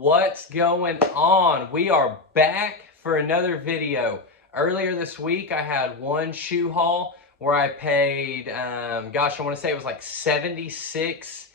What's going on? We are back for another video. Earlier this week I had one shoe haul where I paid, I want to say it was like 76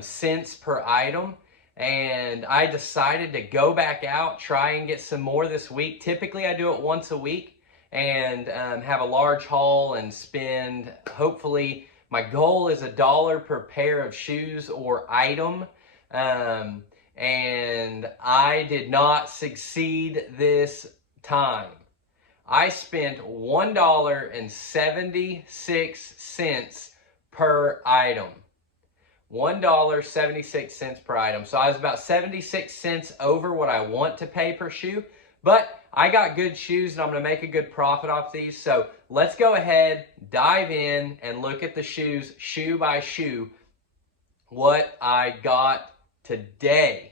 cents per item. And I decided to go back out, try and get some more this week. Typically I do it once a week and have a large haul and spend, hopefully, my goal is $1 per pair of shoes or item. And I did not succeed this time. I spent $1.76 per item. $1.76 per item. So I was about 76 cents over what I want to pay per shoe, but I got good shoes and I'm going to make a good profit off these. So let's go ahead, dive in, and look at the shoes shoe by shoe, what I got today.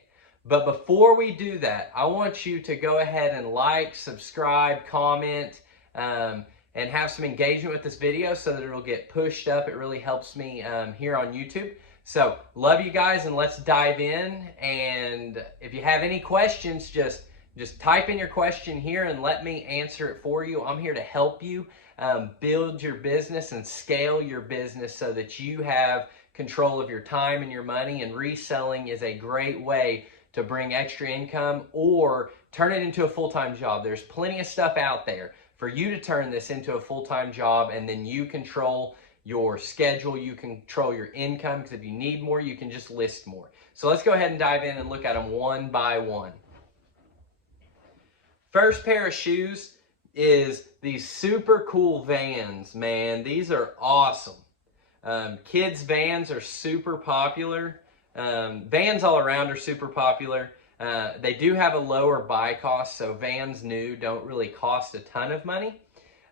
But before we do that, I want you to go ahead and like, subscribe, comment, and have some engagement with this video so that it'll get pushed up. It really helps me here on YouTube. So love you guys, and let's dive in. And if you have any questions, just type in your question here and let me answer it for you. I'm here to help you build your business and scale your business so that you have control of your time and your money. And reselling is a great way to bring extra income or turn it into a full-time job. There's plenty of stuff out there for you to turn this into a full-time job, and then you control your schedule, you control your income, because if you need more, you can just list more. So let's go ahead and dive in and look at them one by one. First pair of shoes is these super cool Vans, man. These are awesome. Kids' Vans are super popular. Vans all around are super popular. They do have a lower buy cost, so Vans new don't really cost a ton of money.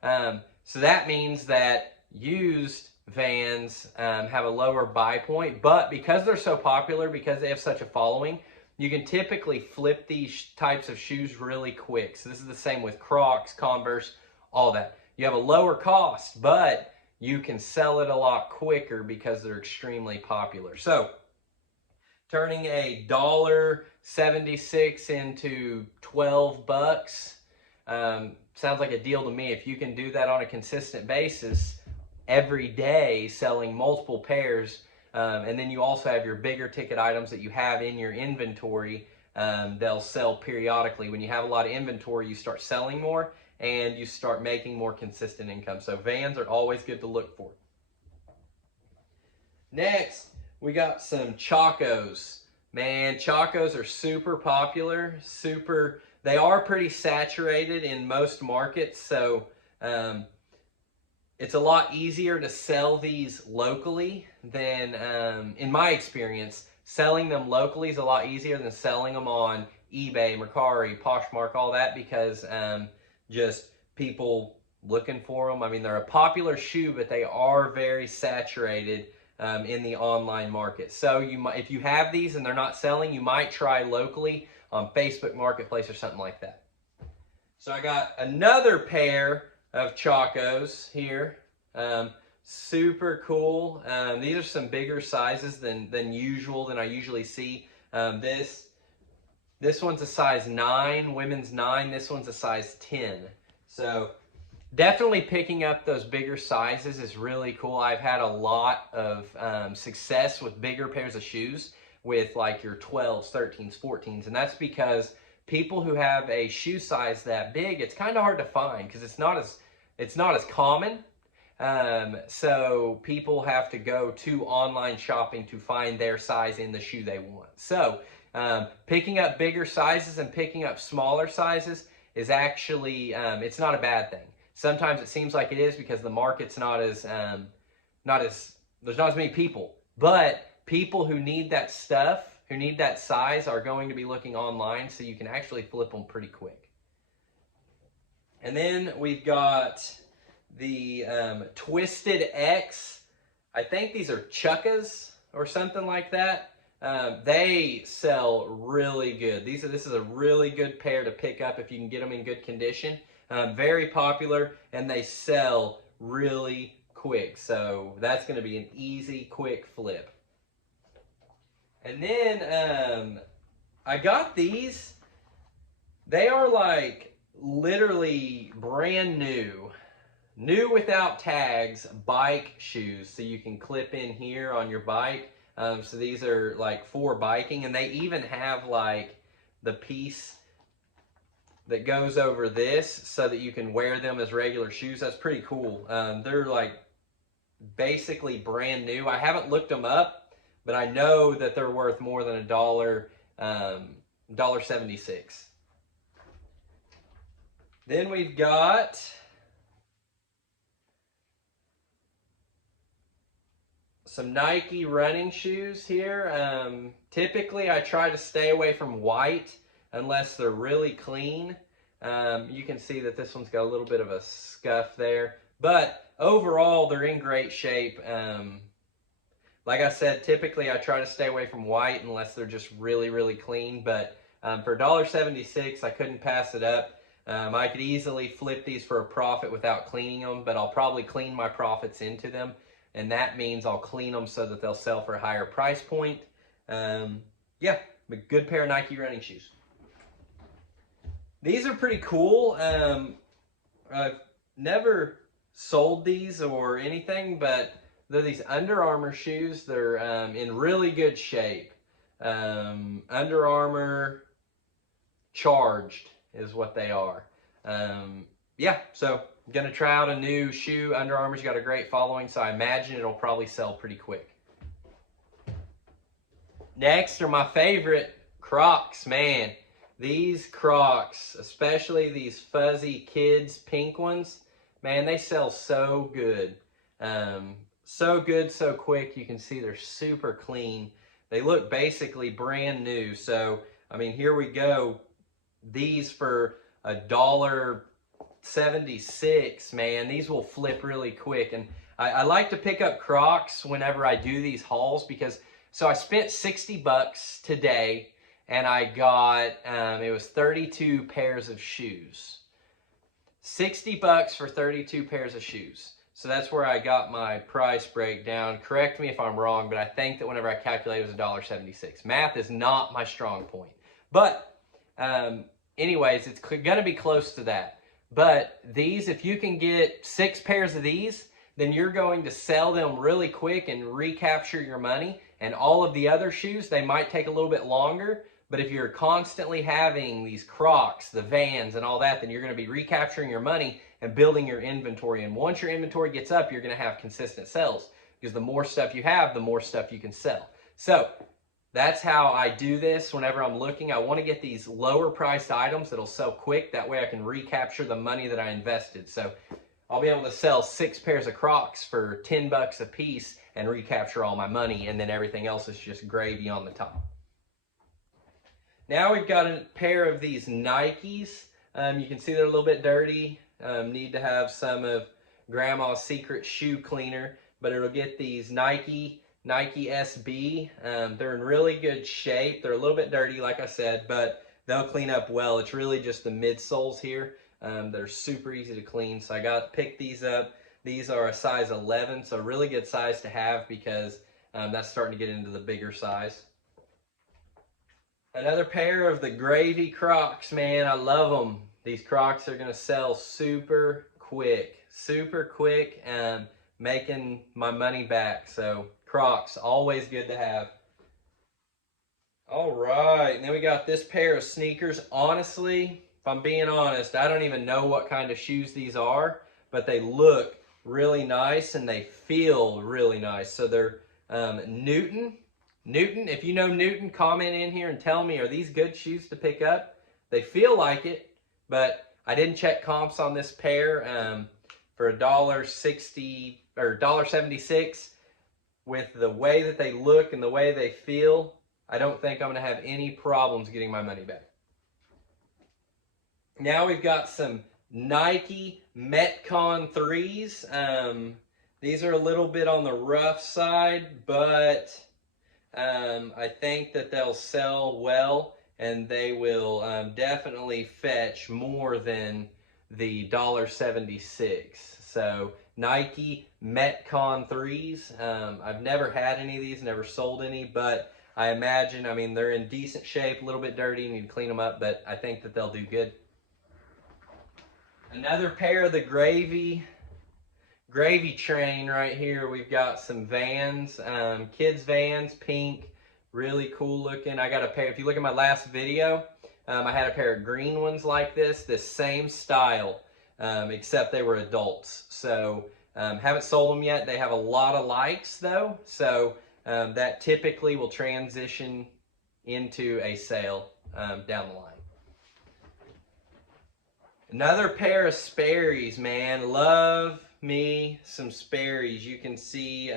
So that means that used Vans have a lower buy point, but because they're so popular, because they have such a following, you can typically flip these types of shoes really quick. So this is the same with Crocs, Converse, all that. You have a lower cost, but you can sell it a lot quicker because they're extremely popular. So turning $1.76 into 12 bucks sounds like a deal to me. If you can do that on a consistent basis every day, selling multiple pairs, and then you also have your bigger ticket items that you have in your inventory, they'll sell periodically. When you have a lot of inventory, you start selling more and you start making more consistent income. So Vans are always good to look for. Next, we got some Chacos. Man, Chacos are super popular. They are pretty saturated in most markets, so it's a lot easier to sell these locally than, in my experience, selling them locally is a lot easier than selling them on eBay, Mercari, Poshmark, all that, because just people looking for them. I mean, they're a popular shoe, but they are very saturated in the online market. So if you have these and they're not selling, you might try locally on Facebook Marketplace or something like that. So I got another pair of Chacos here. Super cool. These are some bigger sizes than I usually see. This one's a size 9, women's 9. This one's a size 10. So definitely picking up those bigger sizes is really cool. I've had a lot of success with bigger pairs of shoes with like your 12s, 13s, 14s. And that's because people who have a shoe size that big, it's kind of hard to find because it's not as common. So people have to go to online shopping to find their size in the shoe they want. So picking up bigger sizes and picking up smaller sizes is actually, it's not a bad thing. Sometimes it seems like it is because the market's there's not as many people. But people who need that stuff, who need that size, are going to be looking online, so you can actually flip them pretty quick. And then we've got the Twisted X. I think these are Chukkas or something like that. They sell really good. This is a really good pair to pick up if you can get them in good condition. Very popular, and they sell really quick. So that's going to be an easy, quick flip. And then I got these. They are like literally brand new. New without tags, bike shoes. So you can clip in here on your bike. So these are like for biking, and they even have like the piece that goes over this so that you can wear them as regular shoes. That's pretty cool. They're like basically brand new. I haven't looked them up, but I know that they're worth more than $1.76. Then we've got some Nike running shoes here. Typically I try to stay away from white unless they're really clean. You can see that this one's got a little bit of a scuff there, but overall they're in great shape. Like I said, typically I try to stay away from white unless they're just really, really clean, but for $1.76, I couldn't pass it up. I could easily flip these for a profit without cleaning them, but I'll probably clean my profits into them, and that means I'll clean them so that they'll sell for a higher price point. Yeah, a good pair of Nike running shoes. These are pretty cool. I've never sold these or anything, but they're these Under Armour shoes. They're in really good shape. Under Armour Charged is what they are. Yeah, so I'm going to try out a new shoe. Under Armour's got a great following, so I imagine it'll probably sell pretty quick. Next are my favorite, Crocs. Man, these Crocs, especially these fuzzy kids pink ones, man, they sell so good. So good, so quick. You can see they're super clean. They look basically brand new. So, I mean, here we go. These for $1.76, man. These will flip really quick. And I like to pick up Crocs whenever I do these hauls because, so I spent 60 bucks today and I got, it was 32 pairs of shoes. 60 bucks for 32 pairs of shoes. So that's where I got my price breakdown. Correct me if I'm wrong, but I think that whenever I calculated it was $1.76. Math is not my strong point. But anyways, it's going to be close to that. But these, if you can get 6 pairs of these, then you're going to sell them really quick and recapture your money. And all of the other shoes, they might take a little bit longer. But if you're constantly having these Crocs, the Vans, and all that, then you're going to be recapturing your money and building your inventory. And once your inventory gets up, you're going to have consistent sales. Because the more stuff you have, the more stuff you can sell. So that's how I do this whenever I'm looking. I want to get these lower priced items that'll sell quick. That way I can recapture the money that I invested. So I'll be able to sell 6 pairs of Crocs for 10 bucks a piece and recapture all my money. And then everything else is just gravy on the top. Now we've got a pair of these Nikes. You can see they're a little bit dirty. Need to have some of Grandma's secret shoe cleaner, but it'll get these Nike SB. They're in really good shape. They're a little bit dirty, like I said, but they'll clean up well. It's really just the midsoles here. They're super easy to clean, so I got to pick these up. These are a size 11, so a really good size to have because that's starting to get into the bigger size. Another pair of the gravy Crocs, man. I love them. These Crocs are going to sell super quick, making my money back. So Crocs, always good to have. All right, and then we got this pair of sneakers. Honestly, if I'm being honest, I don't even know what kind of shoes these are, but they look really nice and they feel really nice. So they're Newton, if you know Newton, comment in here and tell me, are these good shoes to pick up? They feel like it, but I didn't check comps on this pair for $1.60 or $1.76. With the way that they look and the way they feel, I don't think I'm going to have any problems getting my money back. Now we've got some Nike Metcon 3s. These are a little bit on the rough side, but I think that they'll sell well, and they will definitely fetch more than the $1.76. So Nike Metcon 3s. I've never had any of these, never sold any, but I imagine, I mean, they're in decent shape, a little bit dirty, you need to clean them up, but I think that they'll do good. Another pair of the gravy train right here. We've got some Vans, kids Vans, pink, really cool looking. I got a pair, if you look at my last video, I had a pair of green ones like this same style, except they were adults. So haven't sold them yet. They have a lot of likes though, so that typically will transition into a sale down the line. Another pair of Sperry's, man. Love me some Sperry's. You can see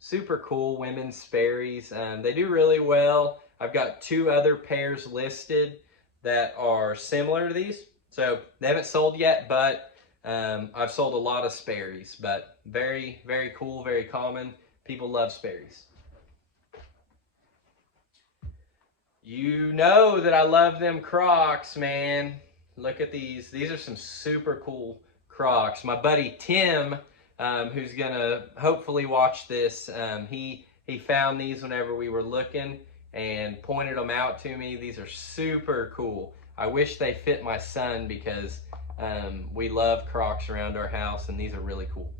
super cool women's Sperry's. They do really well. I've got 2 other pairs listed that are similar to these. So they haven't sold yet, but I've sold a lot of Sperry's. But very, very cool, very common. People love Sperry's. You know that I love them Crocs, man. Look at these. These are some super cool Crocs. My buddy Tim, who's gonna hopefully watch this, he found these whenever we were looking and pointed them out to me. These are super cool. I wish they fit my son because we love Crocs around our house, and these are really cool.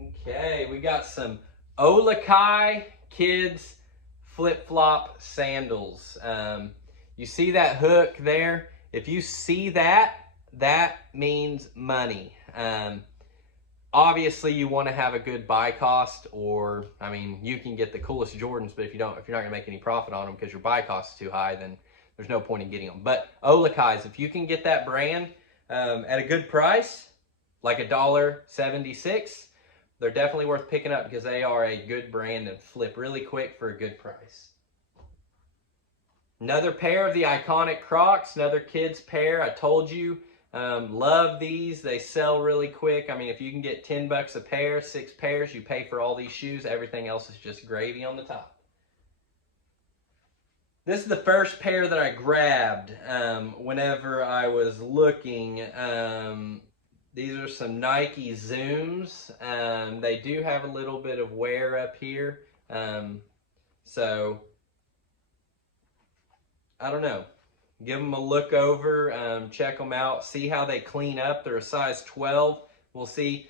Okay, we got some Olikai kids flip-flop sandals. You see that hook there? If you see that, that means money. Obviously you want to have a good buy cost, or I mean, you can get the coolest Jordans, but if you're not going to make any profit on them because your buy cost is too high, then there's no point in getting them. But Olikai's, if you can get that brand at a good price, like $1.76, they're definitely worth picking up because they are a good brand and flip really quick for a good price. Another pair of the iconic Crocs, another kids pair. I told you, love these. They sell really quick. I mean, if you can get 10 bucks a pair, 6 pairs, you pay for all these shoes. Everything else is just gravy on the top. This is the first pair that I grabbed whenever I was looking. These are some Nike Zooms. They do have a little bit of wear up here. So I don't know. Give them a look over, check them out, see how they clean up. They're a size 12. We'll see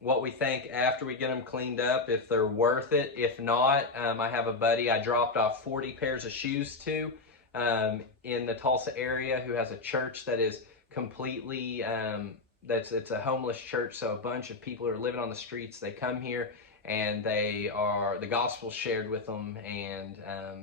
what we think after we get them cleaned up, if they're worth it. If not, I have a buddy I dropped off 40 pairs of shoes to in the Tulsa area who has a church that is completely, it's a homeless church, so a bunch of people are living on the streets. They come here and the gospel shared with them, and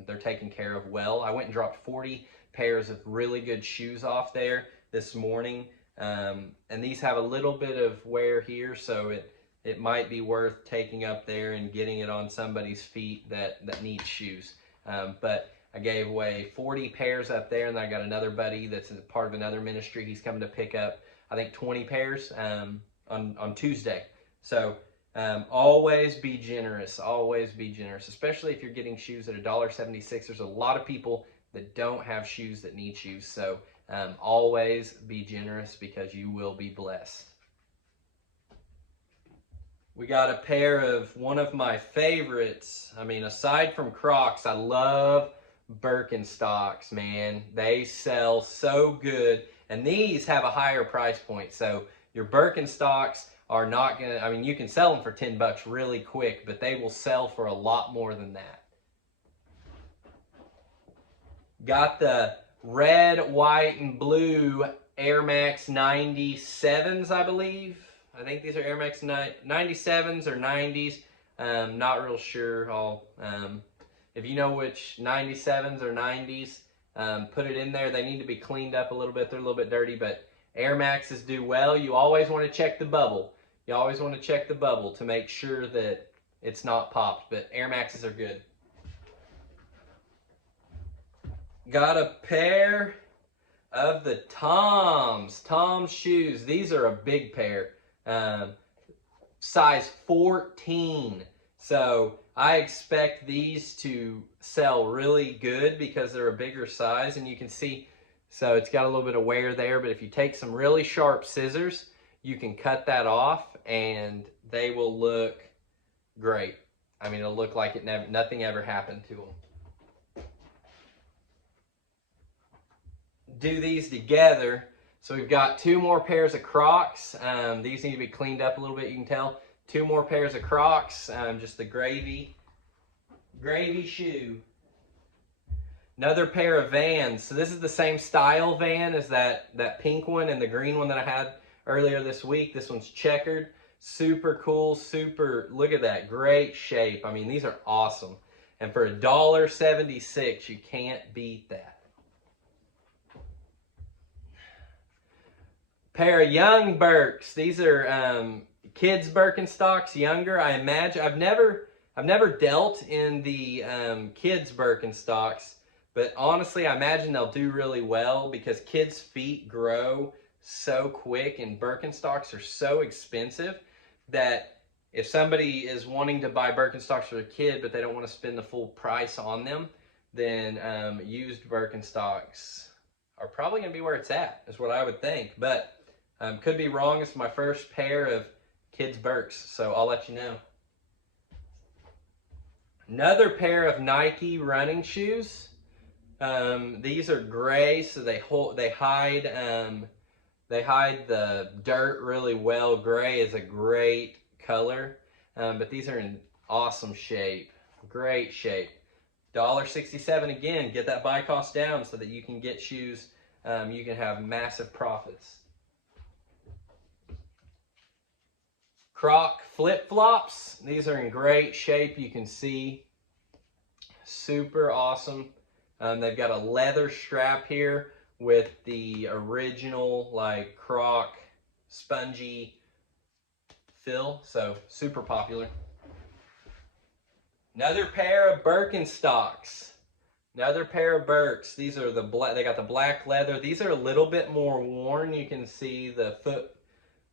they're taken care of well. I went and dropped 40 pairs of really good shoes off there this morning, and these have a little bit of wear here, so it might be worth taking up there and getting it on somebody's feet that needs shoes. But I gave away 40 pairs up there, and I got another buddy that's part of another ministry. He's coming to pick up, I think, 20 pairs on Tuesday. So always be generous, especially if you're getting shoes at $1.76. There's a lot of people that don't have shoes that need shoes. So always be generous because you will be blessed. We got a pair of one of my favorites. I mean, aside from Crocs, I love Birkenstocks, man. They sell so good, and these have a higher price point. So your Birkenstocks are not gonna, I mean, you can sell them for 10 bucks really quick, but they will sell for a lot more than that. Got the red, white, and blue Air Max 97s, I believe. I think these are Air Max 97s or 90s. Not real sure. If you know which 97s or 90s, put it in there. They need to be cleaned up a little bit. They're a little bit dirty, but Air Maxes do well. You always want to check the bubble. You always want to check the bubble to make sure that it's not popped, but Air Maxes are good. Got a pair of the Tom's shoes. These are a big pair. Size 14. So I expect these to sell really good because they're a bigger size, and you can see, so it's got a little bit of wear there, but if you take some really sharp scissors, you can cut that off and they will look great. I mean, it'll look like nothing ever happened to them. Do these together. So we've got 2 more pairs of Crocs. These need to be cleaned up a little bit, you can tell. 2 more pairs of Crocs, just the gravy shoe. Another pair of Vans. So this is the same style Van as that pink one and the green one that I had earlier this week. This one's checkered. Super cool, look at that, great shape. I mean, these are awesome. And for $1.76, you can't beat that. Pair of young Birks. These are kids Birkenstocks, younger. I imagine I've never dealt in the kids Birkenstocks, but honestly, I imagine they'll do really well because kids' feet grow so quick, and Birkenstocks are so expensive that if somebody is wanting to buy Birkenstocks for a kid, but they don't want to spend the full price on them, then used Birkenstocks are probably going to be where it's at, is what I would think. But could be wrong. It's my first pair of kids Birks, so I'll let you know. Another pair of Nike running shoes. These are gray, so they hide the dirt really well. Gray is a great color, but these are in awesome shape. Great shape. $1.67 again. Get that buy cost down so that you can get shoes. You can have massive profits. Croc flip-flops. These are in great shape. You can see. Super awesome. They've got a leather strap here with the original like Croc spongy fill. So super popular. Another pair of Birkenstocks. Another pair of Birks. These are the black. They got the black leather. These are a little bit more worn. You can see the foot,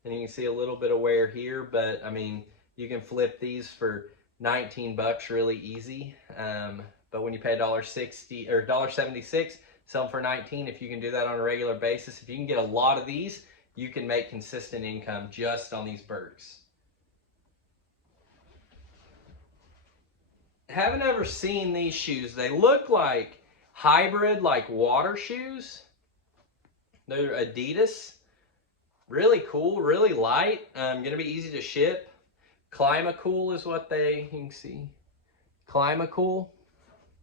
and you can see a little bit of wear here. But I mean, you can flip these for $19 really easy. But when you pay $1.60 or $1.76, sell them for $19. If you can do that on a regular basis, if you can get a lot of these, you can make consistent income just on these Birks. Haven't ever seen these shoes. They look like hybrid, like water shoes. They're Adidas. Really cool, really light. Gonna be easy to ship. Climacool is what you can see. Climacool.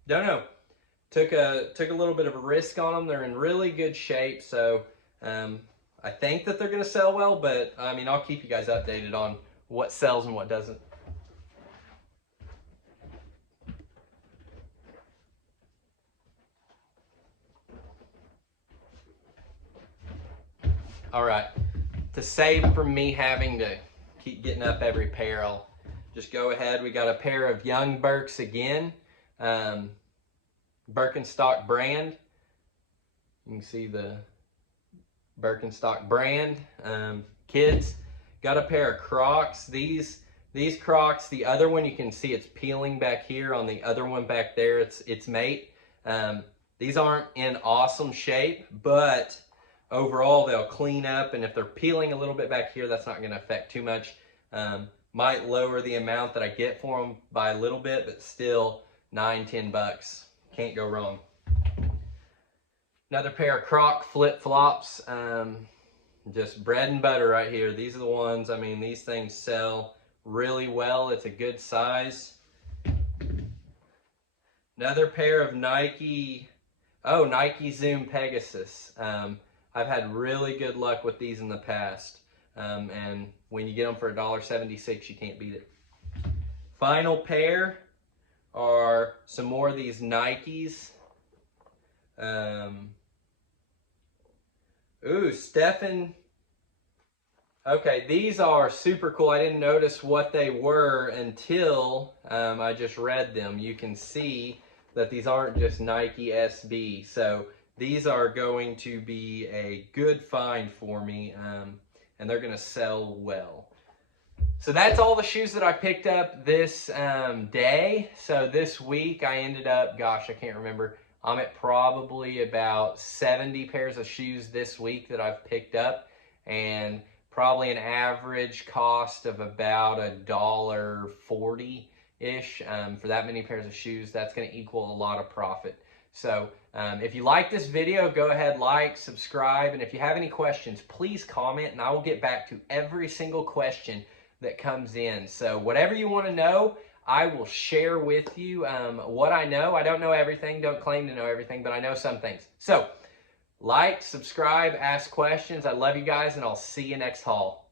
Don't know. Took a little bit of a risk on them. They're in really good shape, so I think that they're gonna sell well. But I mean, I'll keep you guys updated on what sells and what doesn't. All right, to save from me having to keep getting up every pair, I'll just go ahead. We got a pair of young Birks again, Birkenstock brand. You can see the Birkenstock brand. Kids, got a pair of Crocs. These Crocs, the other one you can see it's peeling back here. On the other one back there, it's mate. These aren't in awesome shape, but overall they'll clean up, and if they're peeling a little bit back here, that's not going to affect too much. Might lower the amount that I get for them by a little bit, but still $9-10. Can't go wrong. Another pair of Croc flip-flops. Just bread and butter right here. These are the ones, I mean, these things sell really well. It's a good size. Another pair of Nike Zoom Pegasus. I've had really good luck with these in the past. And when you get them for $1.76, you can't beat it. Final pair are some more of these Nikes. Stephen. Okay, these are super cool. I didn't notice what they were until I just read them. You can see that these aren't just Nike SB. So these are going to be a good find for me, and they're going to sell well. So that's all the shoes that I picked up this day. So this week I ended up, gosh, I can't remember. I'm at probably about 70 pairs of shoes this week that I've picked up, and probably an average cost of about $1.40 ish for that many pairs of shoes. That's going to equal a lot of profit. So if you like this video, go ahead, like, subscribe, and if you have any questions, please comment, and I will get back to every single question that comes in. So whatever you want to know, I will share with you what I know. I don't know everything, don't claim to know everything, but I know some things. So like, subscribe, ask questions. I love you guys, and I'll see you next haul.